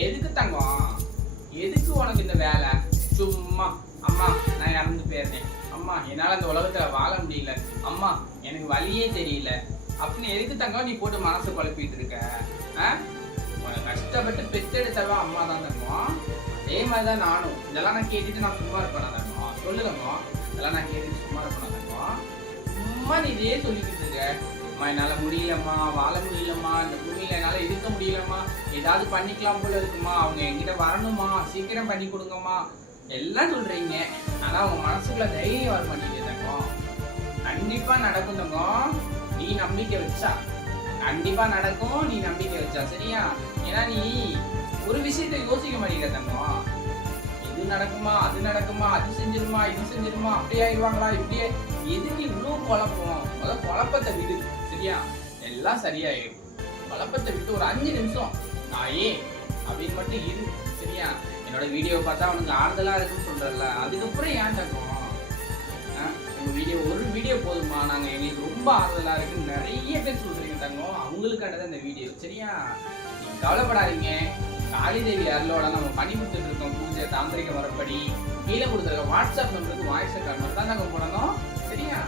எதுக்கு தங்கம்? எதுக்கு உனக்கு இந்த வேலை? சும்மா அம்மா நான் இறந்து போயிருந்தேன், அம்மா என்னால அந்த உலகத்துல வாழ முடியல, அம்மா எனக்கு வழியே தெரியல அப்படின்னு எதுக்கு தங்கம் நீ போட்டு மனசை குழப்பிட்டு இருக்க? உனக்கு கஷ்டப்பட்டு பெற்றெடுத்தவா அம்மா தான் தங்கம். அதே மாதிரிதான் நானும். இதெல்லாம் நான் கேட்டுட்டு நான் சும்மா இருப்பேன் தங்கம்? சொல்லுதங்க. இதெல்லாம் நான் கேட்டுட்டு சும்மா இருப்பேன் தங்கம்? சும்மா நீ இதே சொல்லிக்கிட்டு இருக்க. அம்மா என்னால முடியலம்மா, வாழ முடியலம்மா, இந்த பூமியில என்னால இருக்க முடியலம்மா, ஏதாவது பண்ணிக்கலாம் போல இருக்குமா, அவங்க என்கிட்ட வரணுமா, சீக்கிரம் பண்ணி கொடுங்கம்மா எல்லாம் சொல்றீங்க. ஆனா உங்க மனசுக்குள்ள தைரியம் வர மாட்டேங்குது தங்கம். கண்டிப்பா நடக்கும் தங்கம், நீ நம்பிக்கை வச்சா கண்டிப்பா நடக்கும். நீ நம்பிக்கை வச்சா சரியா? ஏன்னா நீ ஒரு விஷயத்தை யோசிக்க மாட்டேங்கிற தங்கம். இது நடக்குமா, அது நடக்குமா, அது செஞ்சிருமா, இது செஞ்சிருமா, அப்படி ஆயிடுவாங்களா, இப்படியே எதுக்கு இவ்வளவு குழப்பம்? முதல்ல குழப்பத்தை விடு சரியா? எல்லாம் சரியாயிடும். குழப்பத்தை விட்டு ஒரு 5 நிமிஷம் நாயே அப்படின்னு மட்டும் இரு சரியா? என்னோட வீடியோ பார்த்தா அவனுக்கு ஆறுதலா இருக்குன்னு சொல்றல, அதுக்கப்புறம் ஏன் தங்கம் உங்க வீடியோ ஒரு வீடியோ போதுமா, நாங்க எங்களுக்கு ரொம்ப ஆறுதலா இருக்குன்னு நிறைய பேர் சொல்றீங்க தங்கம். அவங்களுக்கானதான் இந்த வீடியோ சரியா? நீங்க கவலைப்படாதீங்க. காளிதேவி அருளோட நம்ம பண்ணி கொடுத்துட்டு இருக்கோம் பூஜை தாந்திரிக முறைப்படி. கீழே கொடுத்துருக்க வாட்ஸ்அப் நம்பருக்கு வாய்ஸ் ரெக்கார்ட் மட்டும் தான் நாங்கள் போடணும் சரியா?